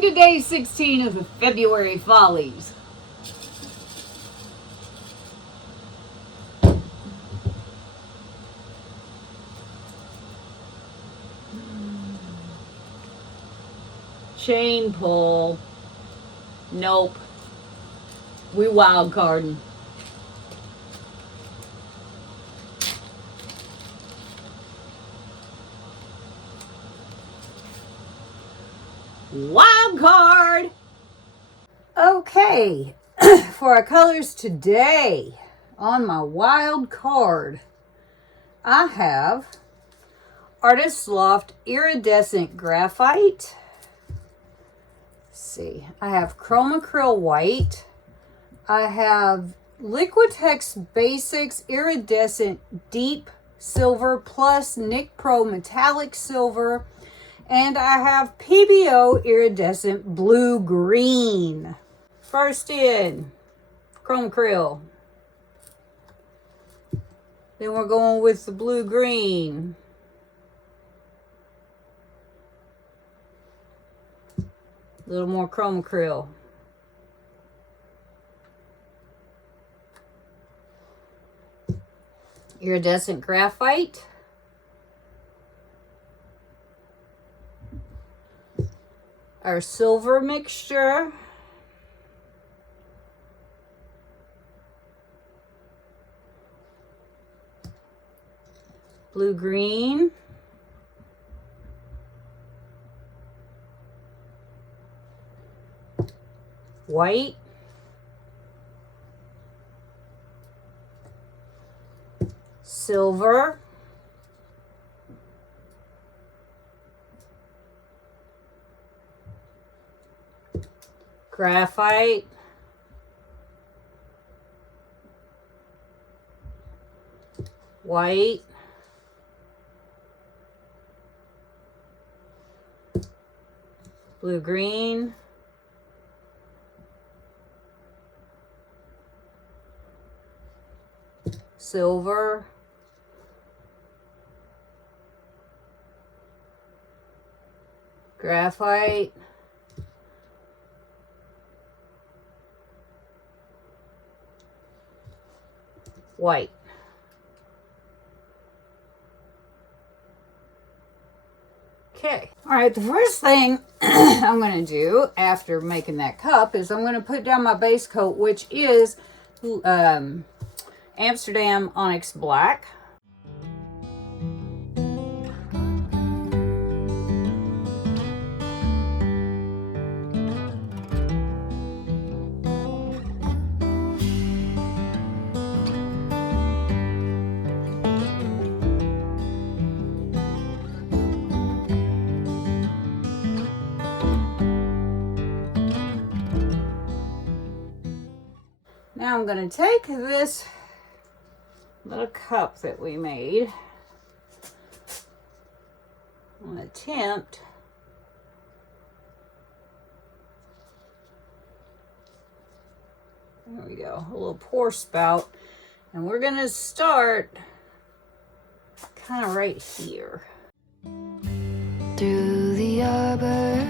Welcome to day 16 of the February Follies. Chain pull. Nope. We wild carding. Wild card. Okay, for our colors today on my wild card, I have Artist Loft Iridescent Graphite. Let's see, I have Chrome Acrylic White. I have Liquitex Basics Iridescent Deep Silver plus Nick Pro Metallic Silver. And I have PBO Iridescent Blue Green. First in, Chrome Acrylic. Then we're going with the Blue Green. A little more Chrome Acrylic. Iridescent Graphite. Our silver mixture. Blue green. White. Silver. Graphite, white, blue green, silver, graphite, white. Okay. All right, the first thing I'm going to do after making that cup is I'm going to put down my base coat, which is Amsterdam Onyx Black. Now I'm going to take this little cup that we made. I'm going to attempt there we go, a little pour spout, and we're going to start kind of right here. Through the arbor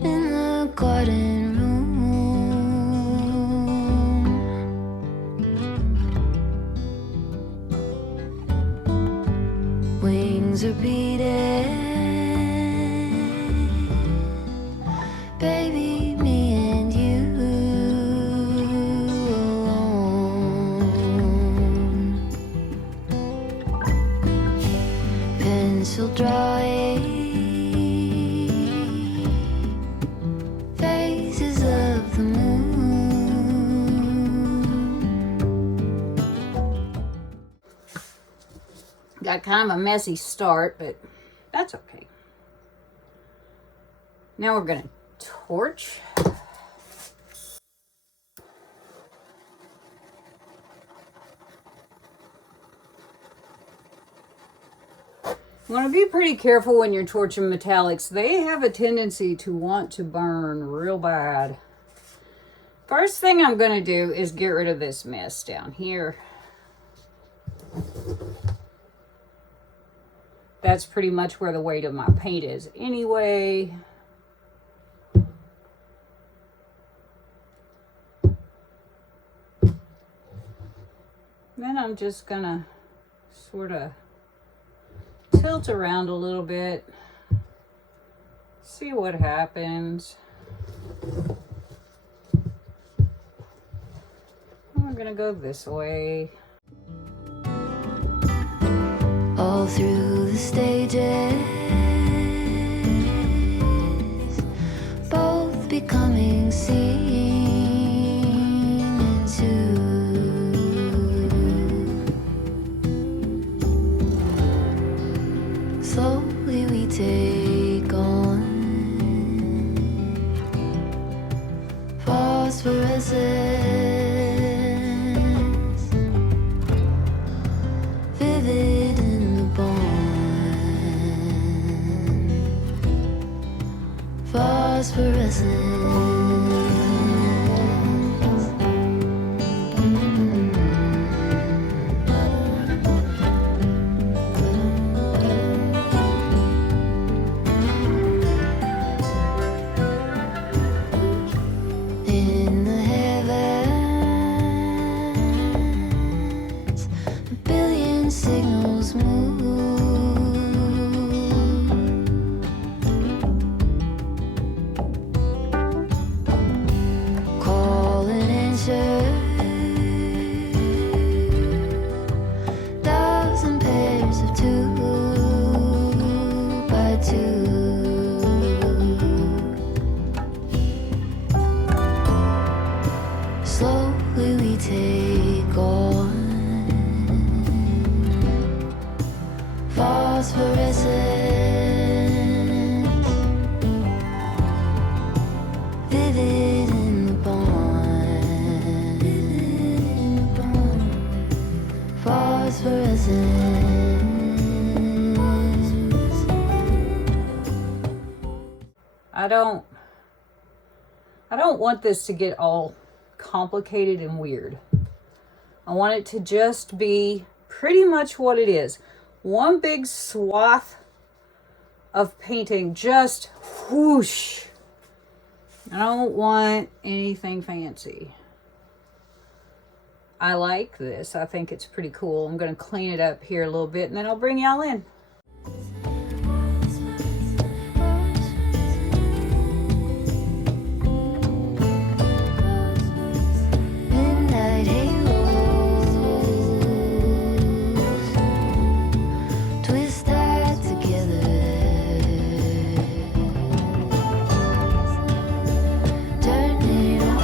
in the garden room, wings are beating, baby, me and you alone. Pencil drawing phases of the moon. Got kind of a messy start, but that's okay. Now we're going to torch. You want to be pretty careful when you're torching metallics. They have a tendency to want to burn real bad. First thing I'm going to do is get rid of this mess down here. that's pretty much where the weight of my paint is anyway. Then I'm just gonna sort of tilt around a little bit, see what happens. I'm gonna go this way. All through the stages, both becoming seen into. Slowly we take on phosphorescence, vivid in the bond, phosphorescence. In the heavens, a billion signals move, call and answer, dozen pairs of two by two. Slowly we take on phosphorescence, vivid in the bond, phosphorescence. I don't want this to get all complicated and weird. I want it to just be pretty much what it is. One big swath of painting, just whoosh. I don't want anything fancy. I like this. I think it's pretty cool. I'm going to clean it up here a little bit and then I'll bring y'all in. Midnight halos twist tied together, turning on,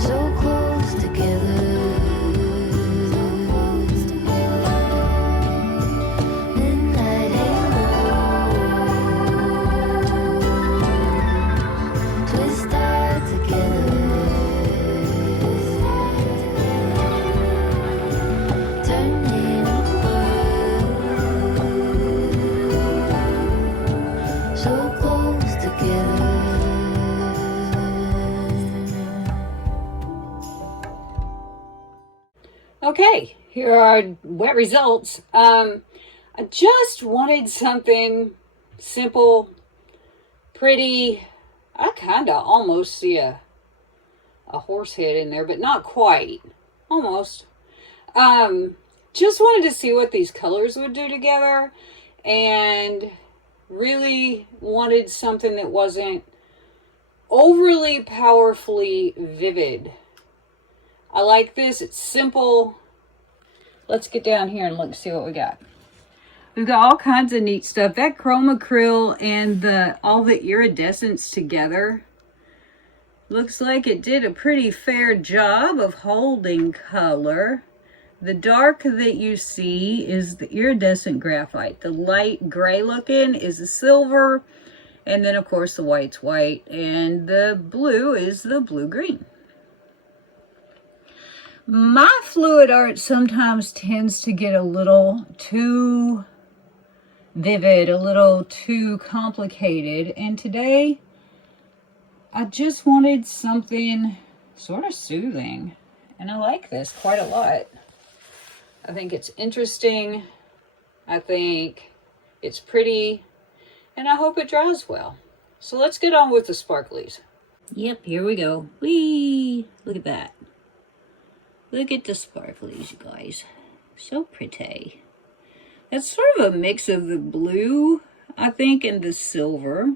so close together. Midnight halos twist tied together, turning over, so close together. Okay, here are wet results. I just wanted something simple, pretty. I kind of almost see a horse head in there, but not quite. Almost. Just wanted to see what these colors would do together, and really wanted something that wasn't overly powerfully vivid. I like this. It's simple. Let's get down here and look, see what we got. We've got all kinds of neat stuff. That chrome acrylic and all the iridescence together looks like it did a pretty fair job of holding color. The dark that you see is the iridescent graphite. The light gray looking is the silver. And then, of course, the white's white. And the blue is the blue-green. My fluid art sometimes tends to get a little too vivid, a little too complicated. And today, I just wanted something sort of soothing. And I like this quite a lot. I think it's interesting. I think it's pretty. And I hope it dries well. So let's get on with the sparklies. Yep, here we go. Whee! Look at that. Look at the sparklies, you guys. So pretty. It's sort of a mix of the blue, I think, and the silver.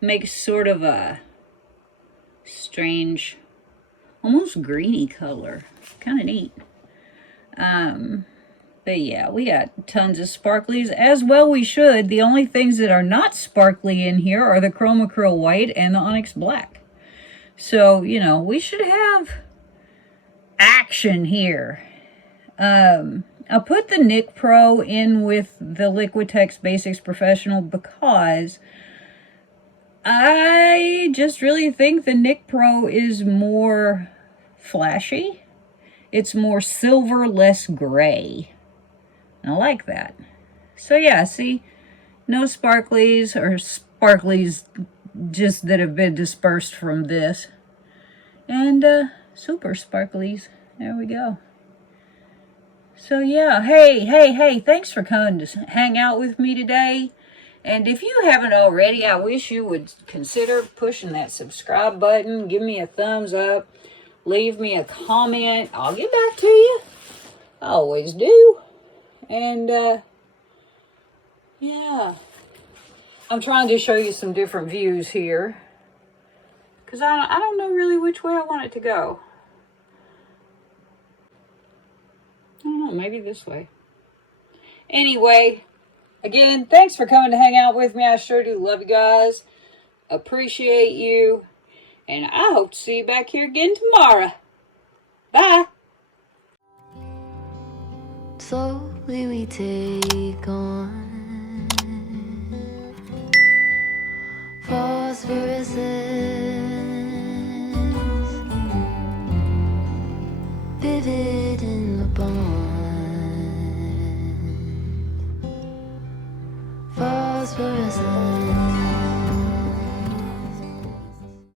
Makes sort of a strange, almost greeny color. Kind of neat. But yeah, we got tons of sparklies, as well we should. The only things that are not sparkly in here are the Chroma Acrylic White and the Onyx Black. So, you know, we should have action here. I put the Nick Pro in with the Liquitex Basics Professional because I just really think the Nick Pro is more flashy. It's more silver, less gray. And I like that. So yeah, see, no sparklies or sparklies just that have been dispersed from this. And super sparklies. There we go. So yeah, hey, thanks for coming to hang out with me today. And if you haven't already, I wish you would consider pushing that subscribe button. Give me a thumbs up. Leave me a comment. I'll get back to you. I always do. And yeah, I'm trying to show you some different views here. Because I don't know really which way I want it to go. I don't know, maybe this way. Anyway, again, thanks for coming to hang out with me. I sure do love you guys. Appreciate you. And I hope to see you back here again tomorrow. Bye. Slowly we take on phosphorescence, vivid in the bond. Phosphorescence.